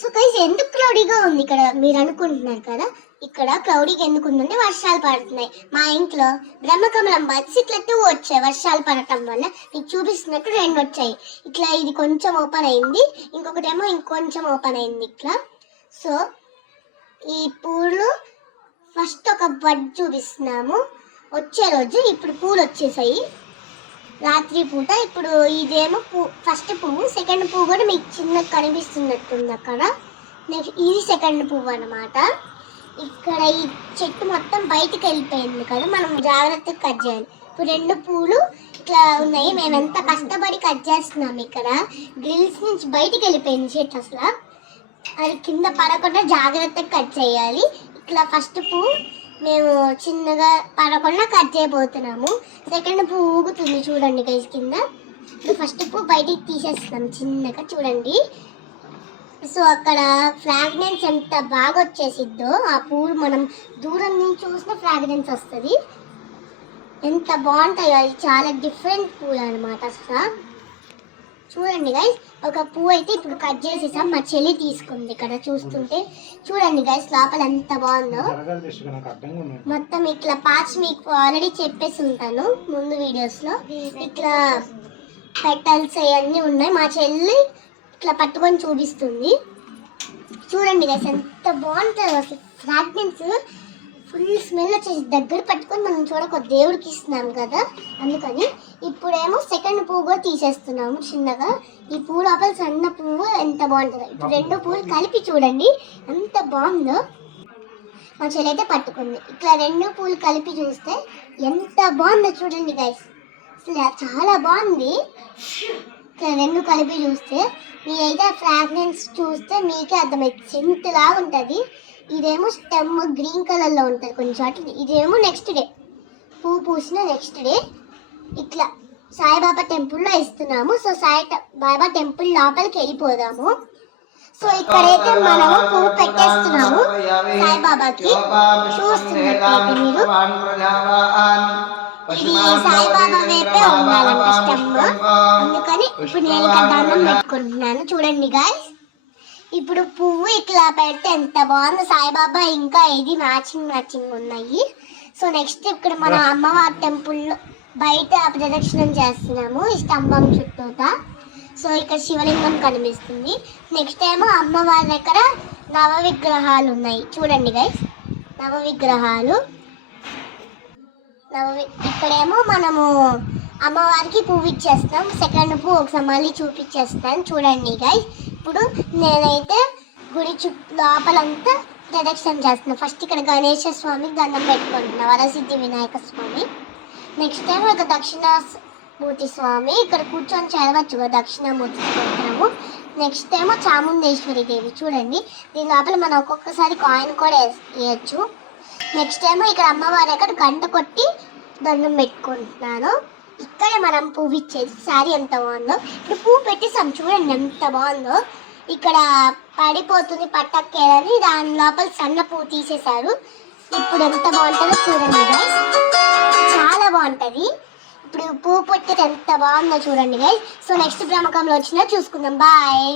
So guys ఎందుకు క్లౌడీగా ఉంది ఇక్కడ మీరు అనుకుంటున్నారు కదా, ఇక్కడ క్లౌడీగా ఎందుకు ఉందంటే వర్షాలు పడుతున్నాయి. మా ఇంట్లో బ్రహ్మకమలం బడ్స్ ఇట్లా 2 వచ్చాయి వర్షాలు పడటం వల్ల. మీకు చూపిస్తున్నట్టు 2 వచ్చాయి. ఇట్లా ఇది కొంచెం ఓపెన్ అయింది, ఇంకొకటేమో ఇంకొంచెం ఓపెన్ అయింది ఇట్లా. సో ఈ పూలు ఫస్ట్ ఒక బడ్ చూపిస్తున్నాము వచ్చే రోజు. ఇప్పుడు పూలు వచ్చేసాయి రాత్రి పూట. ఇప్పుడు ఇదేమో ఫస్ట్ పువ్వు, సెకండ్ పువ్వు కూడా మీకు చిన్నగా కనిపిస్తున్నట్టుంది అక్కడ. నెక్స్ట్ ఇది సెకండ్ పువ్వు అనమాట. ఇక్కడ ఈ చెట్టు మొత్తం బయటకు వెళ్ళిపోయింది కదా, మనం జాగ్రత్తగా కట్ చేయాలి. ఇప్పుడు 2 పూలు ఇట్లా ఉన్నాయి, మేము ఎంత కష్టపడి కట్ చేస్తున్నాం. ఇక్కడ గ్రిల్స్ నుంచి బయటకు వెళ్ళిపోయింది చెట్టు, అసలు అది కింద పడకుండా జాగ్రత్తగా కట్ చేయాలి. ఇట్లా ఫస్ట్ పువ్వు మేము చిన్నగా పడకుండా కట్ చేయబోతున్నాము. సెకండ్ పువ్వు ఊగుతుంది చూడండి గైస్ కింద. ఇప్పుడు ఫస్ట్ పువ్వు బయటికి తీసేస్తున్నాం చిన్నగా చూడండి. సో అక్కడ ఫ్రాగ్రెన్స్ ఎంత బాగా వచ్చేసిద్దో, ఆ పువ్వులు మనం దూరం నుంచి చూసిన ఫ్రాగ్రెన్స్ వస్తుంది. ఎంత బాగుంటాయో, అది చాలా డిఫరెంట్ పూలు అనమాట అసలు. చూడండి గైస్, ఒక పువ్వు అయితే ఇప్పుడు కట్ చేసేసాం, మా చెల్లి తీసుకుంది. ఇక్కడ చూస్తుంటే చూడండి గైస్ లోపల ఎంత బాగుందో. మొత్తం ఇట్లా పార్ట్స్ మీకు ఆల్రెడీ చెప్పేసి ఉంటాను ముందు వీడియోస్లో. ఇట్లా పెటల్స్ అవన్నీ ఉన్నాయి, మా చెల్లి ఇట్లా పట్టుకొని చూపిస్తుంది. చూడండి గైస్ ఎంత బాగుంటుంది అసలు. ఫ్రాగ్రెన్స్ ఫుల్ స్మెల్ వచ్చేసి దగ్గర పట్టుకొని మనం చూడక దేవుడికి ఇస్తున్నాం కదా, అందుకని. ఇప్పుడేమో సెకండ్ పువ్వు కూడా తీసేస్తున్నాము చిన్నగా. ఈ పువ్వు లోపల సన్న పువ్వు ఎంత బాగుంటుందో. ఇప్పుడు 2 పువ్వులు కలిపి చూడండి ఎంత బాగుందో. మా చెల్లి అయితే పట్టుకుంది. ఇట్లా 2 పువ్వులు కలిపి చూస్తే ఎంత బాగుందో చూడండి గైస్, అసలు చాలా బాగుంది. ఇట్లా 2 కలిపి చూస్తే మీరైతే ఫ్రాగ్రెన్స్ చూస్తే మీకే అర్థమవుతుంది. సెంట్ లాగా ఉంటుంది. ఇదేమో స్టెమ్ గ్రీన్ కలర్లో ఉంటుంది కొంచెం అట్లా. ఇదేమో నెక్స్ట్ డే పువ్వు పూసిన నెక్స్ట్ డే ఇట్లా సాయిబాబా టెంపుల్లో ఇస్తున్నాము. సో సాయిబాబా టెంపుల్ లోపలికి వెళ్ళిపోదాము. సో ఇక్కడైతే మనము పువ్వు పెట్టేస్తున్నాము సాయిబాబాకి. చూస్తున్నట్టయితే మీరు ఇది సాయిబాబా వైపే ఉండాలంట స్టెమ్, అందుకని ఇప్పుడు నేను ఇక్కడ దండం పెట్టుకుంటున్నాను. చూడండి గాయ్స్, ఇప్పుడు పువ్వు ఇట్లా పెడితే ఎంత బాగుంది. సాయిబాబా ఇంకా ఇది మ్యాచింగ్ ఉన్నాయి. సో నెక్స్ట్ ఇక్కడ మన అమ్మవారి టెంపుల్లో బయట ప్రదక్షిణం చేస్తున్నాము ఈ స్తంభం చుట్టూతా. సో ఇక్కడ శివలింగం కనిపిస్తుంది. నెక్స్ట్ ఏమో అమ్మవారి దగ్గర నవ విగ్రహాలు ఉన్నాయి చూడండి గైస్, నవ విగ్రహాలు. ఇక్కడేమో మనము అమ్మవారికి పువ్వు ఇచ్చేస్తాం. సెకండ్ పువ్వు ఒకసారి మళ్ళీ చూపించేస్తాను చూడండి గైస్. ఇప్పుడు నేనైతే గుడి లోపలంతా ప్రదక్షిణం చేస్తున్నాను. ఫస్ట్ ఇక్కడ గణేశ స్వామికి దండం పెట్టుకుంటున్నా, వరసిద్ధి వినాయక స్వామి. నెక్స్ట్ ఏమో ఇక దక్షిణామూర్తి స్వామి, ఇక్కడ కూర్చొని చదవచ్చు దక్షిణామూర్తి స్తోత్రము. నెక్స్ట్ ఏమో చాముండేశ్వరి దేవి. చూడండి దీని లోపల మనం ఒక్కొక్కసారి కాయిన్ కూడా వేయచ్చు. నెక్స్ట్ ఏమో ఇక్కడ అమ్మవారి అక్కడ గంట కొట్టి దండం పెట్టుకుంటున్నాను. ఇక్కడే మనం పువ్వు ఇచ్చేది. శారీ ఎంత బాగుందో. ఇప్పుడు పువ్వు పెట్టేసాం చూడండి ఎంత బాగుందో. ఇక్కడ పడిపోతుంది పట్టక్కేదని దాని లోపల సన్న పువ్వు తీసేశారు. ఇప్పుడు ఎంత బాగుంటుందో చూడండి గైస్, చాలా బాగుంటుంది. ఇప్పుడు పువ్వు పొట్టేది ఎంత బాగుందో చూడండి గైస్. సో నెక్స్ట్ బ్రహ్మకంలో వచ్చినా చూసుకుందాం. బాయ్.